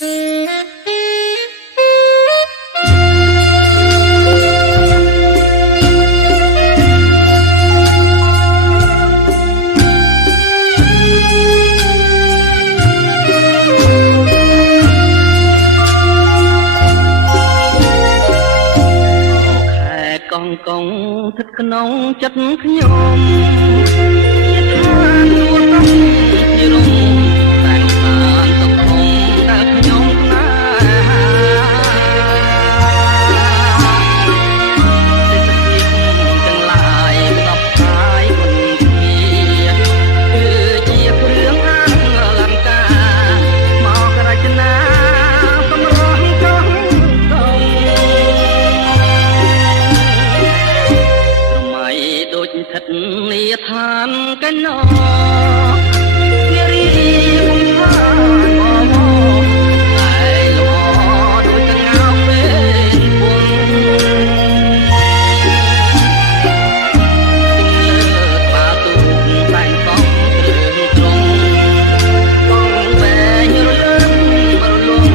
កងកងស្ថិតក្នុងចិត្តខ្ញុំជាឋាននួនកំជារំតែងស្អាតទឹកគំដែលខ្ញុំណាទាំងឡាយក្តប់ផ្សាយគុណជាគឺជាគ្រឿងអាំងលង្ការមករចនាកម្រងកងកងដូចស្ថិតនាឋានកណោនារីគុំថាមកតែលមដូចកងោពេលពុំបាទូតែងកំគ្រឿងត្រង់បងវែងរលឹមរលង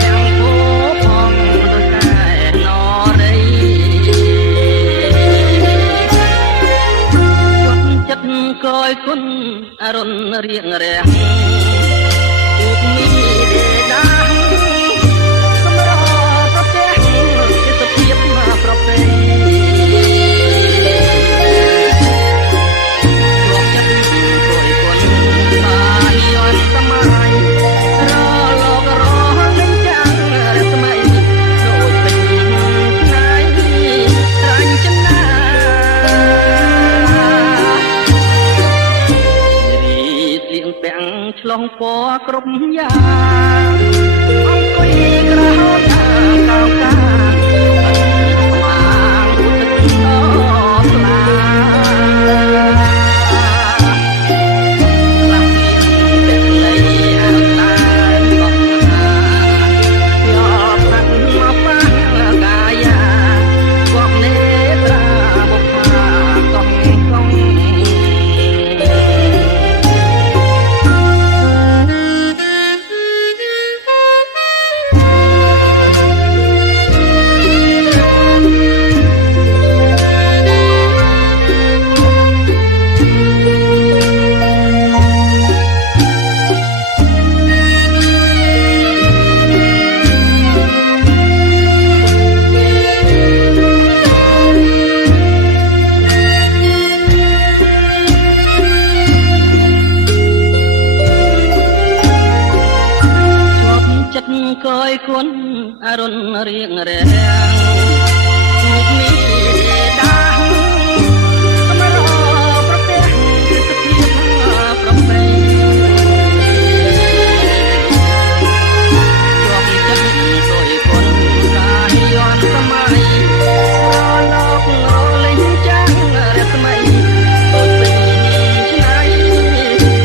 ទាំងគោផងដូចតែនរីកយគុណអរុនរៀងរាំងទូកមីដេដាសម្រប្រទះចិត្តភាពមកប្រពៃលោកចិត្តគយគុណបានយន់សម័យរលោករនឹងចាំងរស្មីដូចពេញថ្ងៃរាញ់ចំណាពាំងឆ្លងពណ៌គ្រប់យ៉ាងអង្គុយក្រហមតាមកោងកាស្មាងពុទ្ធដល់ស្លាឡាមានទឹកលៃអើតាបងណាយកផាត់មកប៉ះកាយាគាត់នេត្រាបុប្ផាកងកងកយគុណអរុនរៀងរាំងទូកមីដាសម្រប្រទះសភាពប្រពៃជាប់ចិត្តកយគុណកាយន់សម័យរលោករលេងចាំងរស្មីដូចពេញឆ្នៃ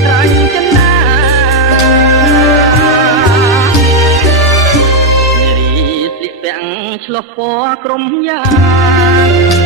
រាញ់ចំណាឆ្លោះពណ៌ក្រុមយ៉ាង